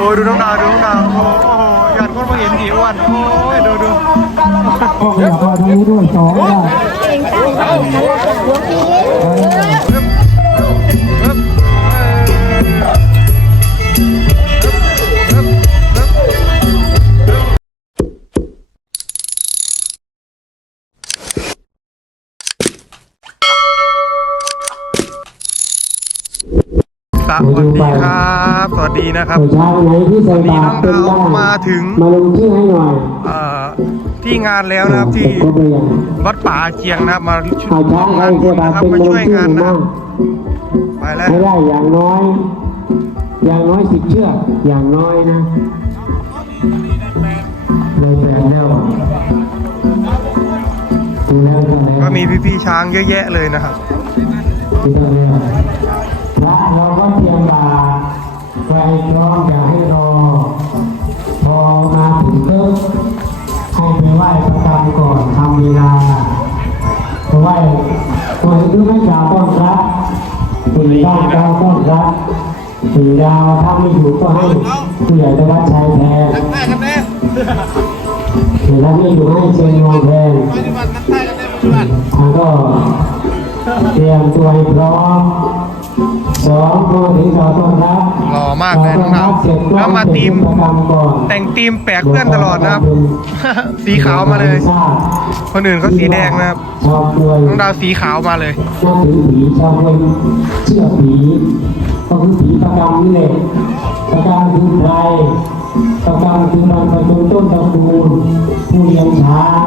อ้ยดูน้องดาวดูน้องดาวโอ้โหยากคนมาเห็นผีอ้วนโอ้ยดูดูก็อยากมาทางนี้ด้วยสองได้สวัสดีครับ วัสดีนะครับเช้าไหนที่ใส่วันนี้บาน้ตองรเป็นดาวบ้านมาถึงมาลงชื่อให้หน่อยเอ่อที่งานแล้วนะครับที่ก็ไปอย่างวัดป่าเชียงนะครับมาช่วยเอาช้างใครใส่บาตรนะครับเป็นมามาลช่งวยชื่องานนะมั่งไปแล้วไม่ได้อย่างน้อย อย่างน้อยสิบเชือกอย่างน้อยนะเลยแปลงแล้วดูแล้วก็แล้วก็มีพี่ๆช้างเยอะแยะเลยนะครับที่ต้องเรียนพระเราก็เตรียมบา ตรไว้พร้อมอย่าให้รอ พอมาถึงก็ให้ไปไหว้ประกรรมก่อนทำเวลาไปไหว้ตัวเองคือไม่กล่าวต้อนรับสี่ด้านกล่าวต้อนรับสี่ดาวถ้าไม่ถูกก็ให้ผู้ใหญ่จะวัดชัยแทนหรือถ้าไม่อยู่ให้เชียงรองแทนท่านก็เตรียมตัวให้พร้อม หล่อมากเลยน้องดาวแล้วมาทีมแต่งทีมแปลกเพื่อนตลอดนะครับ สีขาวมาเลย คนอื่นเขาสีแดงนะครับชอบด้วยน้องดาวสีขาวมาเลยนับถือผีชอบด้วยเชื่อผีก็คือผีประกรรมนี่แหละประกรรมคือใครประกรรมคือมันประจุต้นตระกูลผู้เลี้ยงช้าง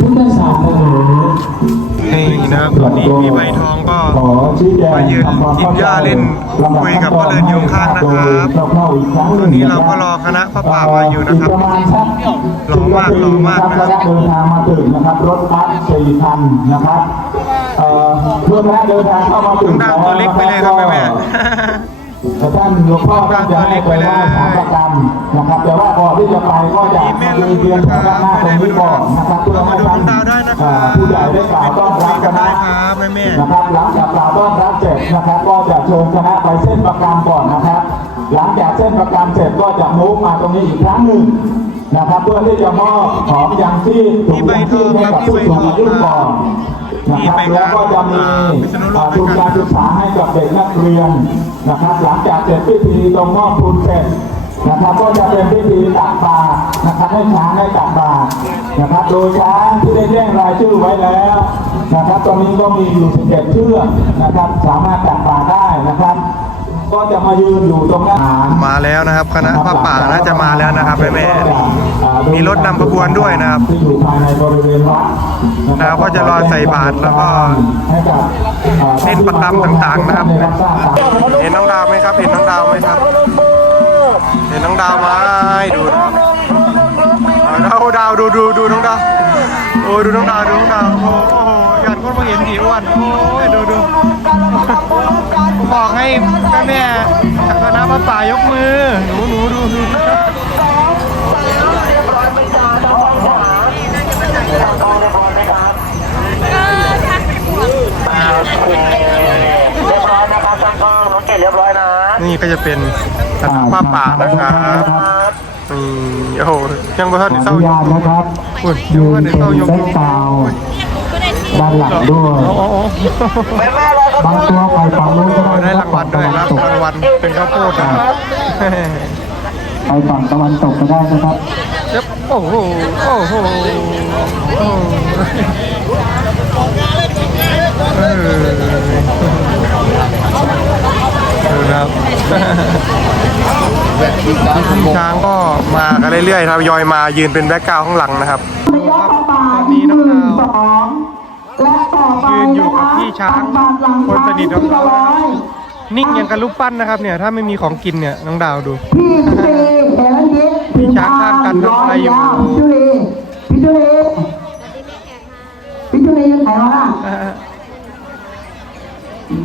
พุทธศาสนา นี่นะครับตอนนี้พี่ใบทองก็ขอชี้แจงมายืนทำความกินหญ้าเล่นลำดัคุยกับพ่อเลินอยู่ข้างนะครับโดยคร่าวๆอีกครั้งหตนึ่อนงนี้เราก็รอคณะพระป่ามาอยู่นะครับประมาณสักหล่อมากหล่อมากนะครับระยะเดินทางมาถึงนะครับรถบัสสี่คันนะครับเอ่อเพื่อนและเดินทางเข้ามาถึน้องงดาวตัวเล็กไปเลยครับแม่แม่แต่ ท่านหลวงพ่อท่านจะให้ไปไหว้สามประกรรนะครับ แต่ว่าก่อนที่จะไปก็จะมีแม่ลูมีกเพียงพระหน้าตรงนี้ก่อนนะครับเพื่อให้ท่านผู้ใหญ่ได้กล่าวต้อนรับคณะครับแม่นะครับหลังจากกล่าวต้อนรับเสร็จนะครับ ก็จะเชิญคณะไปเส้นประกรรก่อนนะครับ หลังจากเส้นประกรรเสร็จก็จะมุกมาตรงนี้อีกครั้งหนึ่งนะครับ เพื่อที่จะมอบของยังชีพถุงยังชีพให้กับผู้สูงอายุก่อน นะครับแล้วก็จะมีอ่าทุนการศึกษาให้กับเด็กนักเรียนนะครับ หลังจากเสร็จพิธีตรงมอบทุนเสร็จนะครับก็จะเป็นพิธีตักบาตรนะครับให้ช้างได้ตักบาตรนะครับ โดยช้างที่ได้แจ้งรายชื่อไว้แล้วนะครับ ตอนนี้ก็มีอยู่ 17เชือกนะครับ สามารถตักบาตรได้นะครับ ก็จะมายืนอยู่ตรงหน้าศาลมาแล้วนะครับคณะพระป่าน่าจะมาแล้วนะครับแม่แม่มีรถนำขบวนด้วยนะครับที่อยู่ภายในบริเวณวัดนคบแล้วก็จะรอใส่บาตรแล้วก็ให้กับอ่าเล่นประกรรมต่างๆนะครับได้รับทราบครับ เห็นน้องดาวไหมครับ เห็นน้องดาวไหมครับ เห็นน้องดาวไหมดูนะครับดาวดาวดูดูดูน้องดาวโอ้ยดูน้องดาวดูน้องดาวโอ้โหอยากคนมาเห็นผีอ้วนโอ้ยดูดู บอกให้แม่แม่คณะพระป่ายกมือ หนูหนูดูดูเรียบร้อยนะครับช่างกล้องน้องเกดเรียบร้อยนะนี่ก็จะเป็นคณะพระป่านะครับนี่โอ้โหยังบ่ทันได้ขอเศร้าอนุอยู่ญาตนะครับอุ้ยยืยังนบ่ทันได้เป็นเศร้ายกแบ็คกราวด์ด้านหลังด้วยโอ้โหแม่แม่เราก็ บางตัวไปฝั่งนู้นก็ได้ได้นะรางวัลด้วยรับรางวัลเป็นข้าวโพดนะครับไปฝั่งตะวันตกก็ได้นะครับเจ็บโอ้โหโอ้โหโอ้โหเออดูนะครับพี่ช้างก็มากันเรื่อยๆครับยอยมายืนเป็นแบ็คกราวด์ข้างหลังนะครับดูครับตอนนี้น้องดาวและต่อไป ยืนอยู่กับพี่ช้างคนสนิทของเรานะครับนิ่งอย่างกับลูกปั้นนะครับเนี่ย ถ้าไม่มีของกินเนี่ยน้องดาวดูพี่จุลีเขลันยิตพี่ช้างข้างกันทำอะไรอยู่พี่จุลีพี่จุลีพี่จุลียังไงวะน่ะ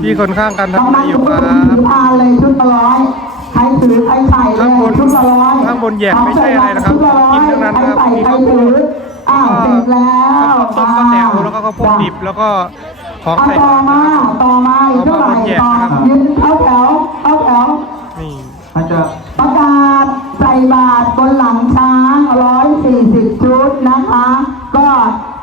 พี่คนข้างกันทำต้องอะไรนั่งอยู่ทุกคครันถืบอพานเลยชุดละร้อยใครถือใครใส่เลยข้างบนชุดละร้อยข้างบนแยกไม่ใช่อะไรนะครับชุดละร้อยกินทั้งนั้นใครครับใส่มีใครข้าวโพถืด ออ้าวเสร็จแล้วต้มข้าวแตวแล้วก็ข้าวโพดดิบแล้วก็ของเอาใส่ต่อมาต่อมาอีกเท่าไหร่เอามาบนแยกต่อนะครับยืนเข้าแถวเข้าแถวนี่อาจจะประกาศใส่บาตรบนหลังช้าง140ชุดนะคะ ก็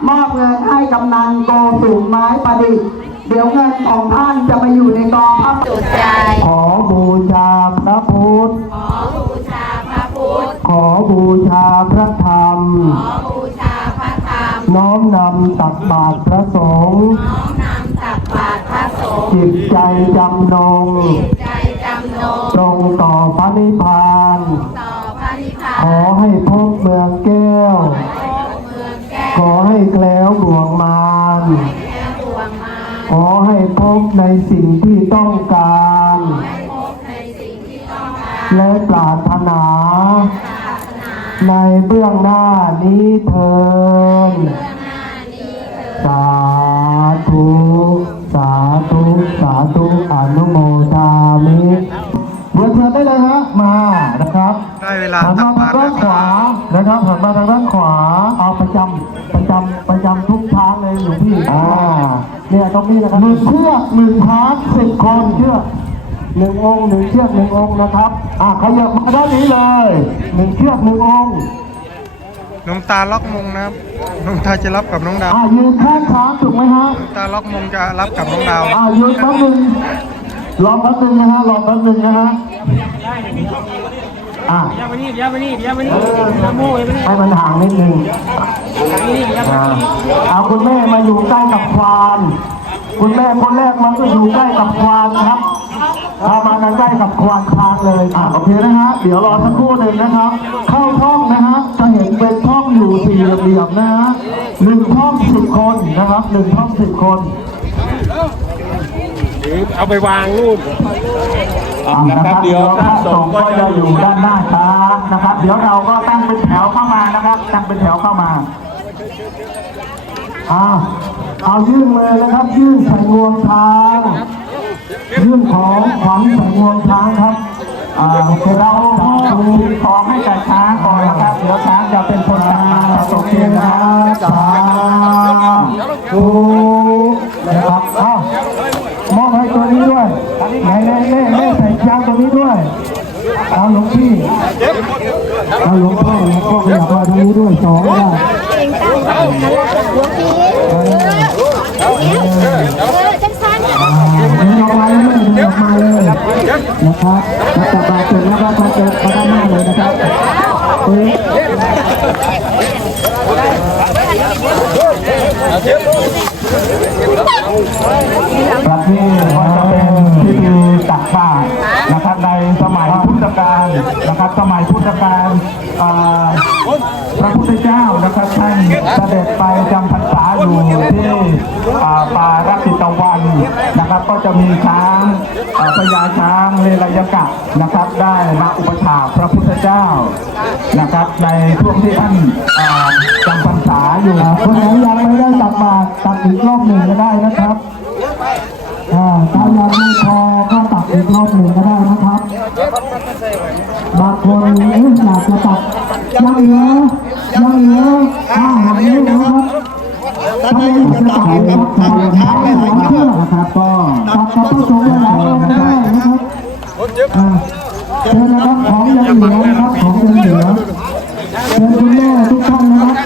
มอบเงินให้กำนันโกสูงไม้ประดิษฐ์เดี๋ยวเงินของท่านจะไปอยู่ในกองพระจุดใจขอบูชาพระพุทธ ขอบูชาพระพุทธ ขอบูชาพระธรรมขอ น้อมนำตักบาตรพระสงฆ์น้อมนำตักบาตรพระสงฆ์จิตใจจำนงจิตใจจำนงตรงต่อพระนิพพานต่อพระนิพพาขอนให้พบเมืองแก้วเมืองแก้ว ขอให้แคล้วบ่วงมารแก้วดวงมาขอให้พบในสิ่งที่ต้องการให้พบในสิ่งที่ต้องการ และปรารถนา ในเบื้องหน้านี้เทินสาธุ สาธุ สาธุ อนุโมทามิเรียนเชิญได้เลยฮะ มานะครับได้เวลาหันตัมากทาบางตรด้านแล้วขครับวา นะครับหันมาทางด้านขวา เอาประจำประจำประจำทุกช้างเลยหลวงพี่ อ่า เนี่ยตรงนี้นะครับหนึ่งเชือกหนึ่งช้างสิบคนเชือก หนึ่งองค์หนึ่งเชือกหนึ่งองค์นะครับอ่าขยับมาด้านนี้เลยหนึ่งเชือกหนึ่งองค์น้องตาล็อกมงนะครับน้องตาจะรับกับน้องดาวอ่ายืนข้างช้างถูกไหมฮะน้องตาล็อกมงจะรับกับน้องดาวอ่ายืนแป๊บนึงรอแป๊บนึงนะฮะรอแป๊บนึงนะฮะอ่าเดี๋ยวมานี่เดี๋ยวมานี่เดี๋ยวมานี่เออน้ำมูกเลยให้มันห่างนิดนึงนี่เดี๋ยวมาอ่านี่เอาคุณแม่มาอยู่ใกล้กับควาน คุณแม่คนแรกมันก็อยู่ใกล้กับควานนะครับเอามากันใกล้กับควานค้างเลยอ่าโอเคนะฮะ เดี๋ยวรอสักครู่หนึ่งนะครับ เข้าห้องนะฮะ จะเห็นเป็นห้องอยู่สี่เหลี่ยมๆนะฮะหนึ่งห้องสิบคนนะครับหนึ่งห้องสิบคนเอาไปวางนู่นนะครับเดี๋ยวพระสงฆ์ก็จะอยู่ด้านหน้าช้างนะครับ เดี๋ยวเราก็ตั้งเป็นแถวเข้ามานะครับ ตั้งเป็นแถวเข้ามาอ่า เอายื่นมือนะครับ ยื่นใส่งวงช้าง ยื่นของขวัญใส่งวงช้างครับอ่าเราดูของให้กับช้างก่อนนะครับเดี๋ยวช้างจะเป็นคนจับมาโอเคนะครับสาธุนะครับอ้าวมอบให้ตัวนี้ด้วยไหนไหนเล่เล่ใส่ช้างตัวนี้ด้วย เอาหลวงพี่เอาหลวงพ่อหลวงพ่อขยับมาตรงนี้ด้วยสองได้เออจังสันเดินออกมาเลยเดินออกมาเลยนะครับแล้วกลับาเสร็จแล้วก็มาเจอมาด้านหน้าเลยนะครับเอ๊ะประเทศก็จะเป็นพิธีตักบาตร นะครับสมัยพุทธกาลพระพุทธเจ้านะครับท่านเสด็จไปจำพรรษาอยู่ที่อ่าป่ารัตติตะวันนะครับ ก็จะมีช้างพญาช้างเลไลยกะนะครับ ได้มาอุปถาพระพุทธเจ้านะครับ ในช่วงที่ท่านจำพรรษาอยู่คนไหนยังไม่ได้ตักบาตรตักอีกรอบหนึ่งก็ได้นะครับ อ่าถ้ายังไม่พอก็ตักอีกรอบหนึ่งก็ได้นะครับ บางคนเอ๊ะอยากจะตักยังเหลือยังเหลือข้าหางนี้นะครับถ้าไม่อยากจะตักเลยตักใส่ข้าวหางเชื่อนะครับก็ตักกับผู้ชมหลายคนได้นะครับอ่าเชิญนะครับของยังเหลือนะครับของยังเหลือเชิญคุณแม่ทุกท่านนะครับ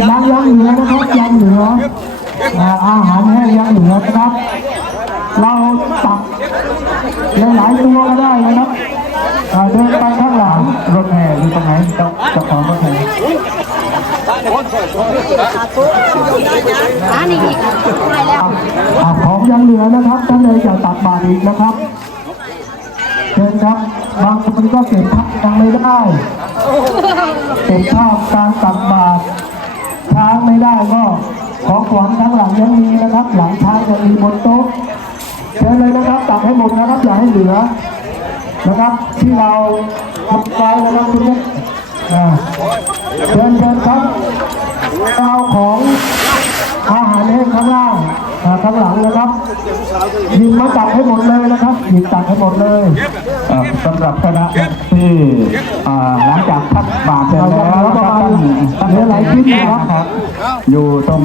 ยังยังเหลือนะครับยังเหลือ อาหารแห้งยังเหลือนะครับ เราตักหลายตัวก็ได้นะครับเดินไปข้างหลังรถแห่อยู่ตรงไหนเจ้าเจ้าของรถแห่อันนี้อีกไปแล้วของยังเหลือนะครับท่านเลยจะตักบาตรอีกนะครับเชิญครับบางคนก็เก็บภาพยังไม่ได้เก็บภาพการตักบาตรช้างไม่ได้ก็ ของขวัญข้งหลังยังมีนะครับ หลังช้างจะมีบนโต๊ะเชิญเลยนะครับตักให้หมดนะครับอย่าให้เหลือนะครับ ที่เราทำไว้นะครับคุณผู้อ่าเชิญเชิญครับเอาของอาหารให้ข้างล่างข้างหลังนะครับหยิบมาตักให้หมดเลยนะครับหยิบตักให้หมดเลยสำหรับคณะที่หลังจากพักบาทเสร็จแล้ว ตั้งแต่หลายคลิปนะครับ อยู่ตรง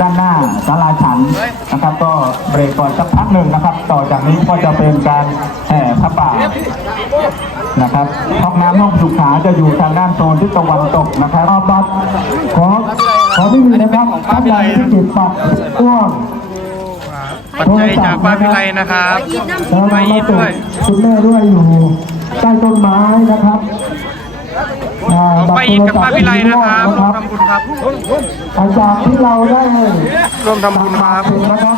ด้านหน้าศาลาฉันนะครับ ก็เบรกก่อนสักพักหนึ่งนะครับ ต่อจากนี้ก็จะเป็นการแห่พระป่านะครับห้องน้ำห้องสุขาจะอยู่ทางด้านโซนทิศตะวันตกนะครับบัตรขอขอที่มีนะครับท่านใดที่ติดบัตรอ้วงปัจจัยจากป้าพิไลนะครับแล้วไปมาอีกติด้วยดคุณแม่ด้วยอยู่ใต้ต้นไม้นะครับ อ่าของป้าอีทกับป้าพิไลนะครับร่วมทำบุญครับหลังจากที่เราได้ร่วมทำบุญครับเสร็จนะครับ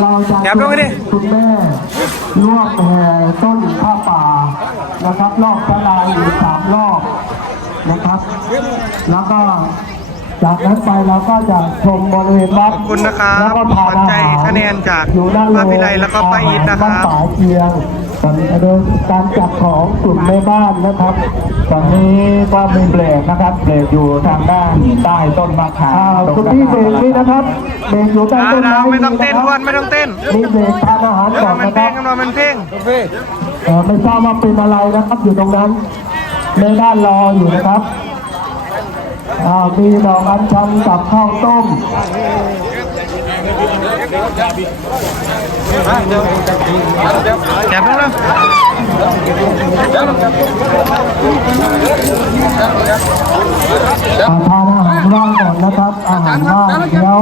เราจะแอบลงไปดิคุณแม่ร่วมแห่ต้นผ้าป่านะครับรอบพระลานอยู่สามรอบนะครับ แล้วก็จากนั้นไปเราก็จะชมบริเวณวัดขอบคุณนะครับแล้วก็ทานปัจจัยอาหารคะแนนจากอยู่ด้านป้าพิไลแล้วก็ป้าอีทนะครับาหาบ้านป่าเชียงโดยการจัดของกลุ่มแม่บ้านนะครับ ตอนนี้ก็มีเบรกนะครับเบรกอยู่ทางด้านใต้ต้นมะขามคุณพี่เบรกนี่นะครับเบรกอยู่ใต้ดาวต้นดาไม้วไม่ต้องเต้นอ้วนไม่ต้องเต้นมีเบรกทานอาหารเดี๋ยวก่อนมันนะเพคลรับงกันหน่อยมันเพลงเอ่อไม่ทราบว่าเป็นอะไรนะครับอยู่ตรงนั้นในด้านรออยู่นะครับอ่ามีดอกอัญชันกับข้าวต้ม แอบลงแล้วอ่าทานอาหารว่างก่อนนะครับ อาหารว่างเดี๋ยว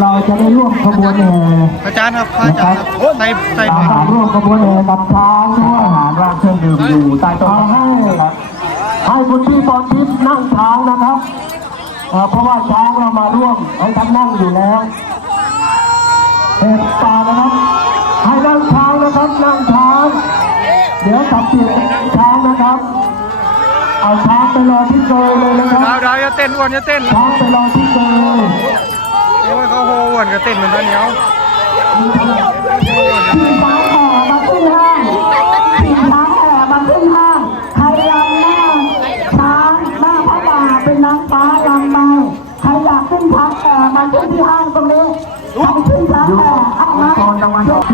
เราจะได้ร่วมขบวนแห่อาจารย์ครับพระอาจารย์ครับใส่ใส่อาหารร่วมขบวนแห่กับช้างด้วยอาหารว่างเครื่องดื่มอยู่ใต้ต้นไม้ครับให้คุณพี่ตอนทิพย์นั่งช้างนะครับเพราะว่าช้างเรามาร่วมให้ท่านนั่งอยู่แล้ว เห็ดป่านะครับ ให้นั่งช้างนะครับนั่งช้างเดี๋ยวสับเปลี่ยนช้างนะครับ เอาช้างไปรอที่เกยเลยนะครับดาวดาวอย่าเต้นอ้วนอย่าเต้นช้างไปรอที่เกยโอ้ยเขาโหอ้วนกับเต้นเหมือนกันเหนียวขี่ช้างแห่มาขึ้นห้างขี่ช้างแห่มาขึ้นห้างใครรำหน้าช้างหน้าพระบาทเป็นนางฟ้ารำไปใครอยากขึ้นช้างแห่มาขึ้นที่ห้างตรงนี้ ใครขึ้นช้างแห่เ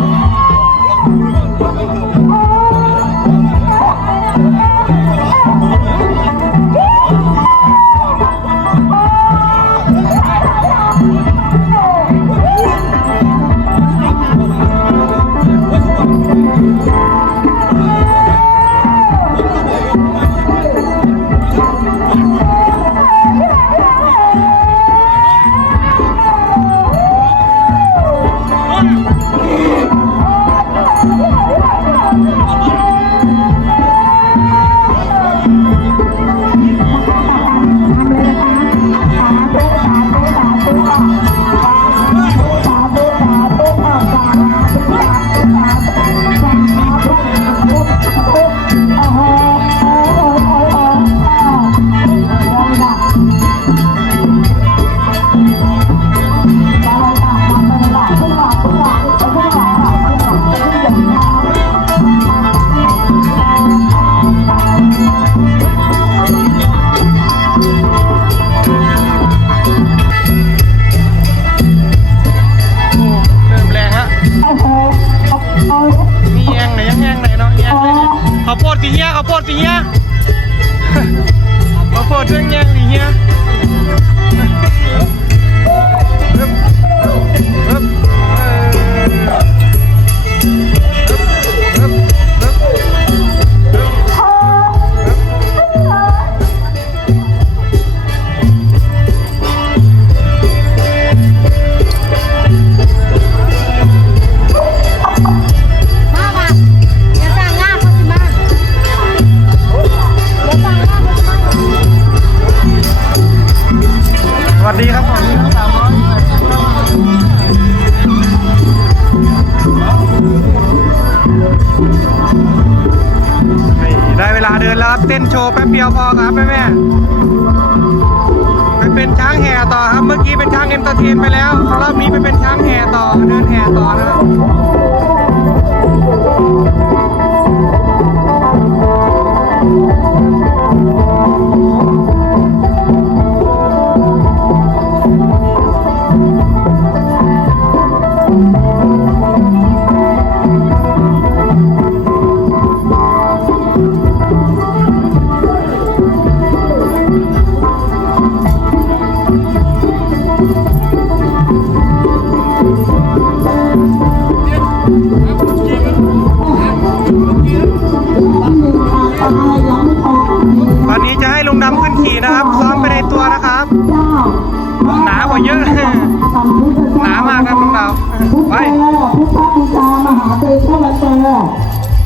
เหี้ยข้า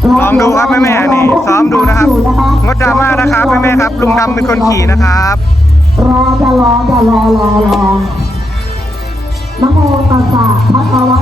ซ้อมดูครับแม่แม่นี่ซ้อมดูนะครับงดดราม่านะครับแม่แม่ครับลุงดำเป็นคนขี่นะครับรอจะรอจะรอรอรอนโมตัสสะพระคะวะ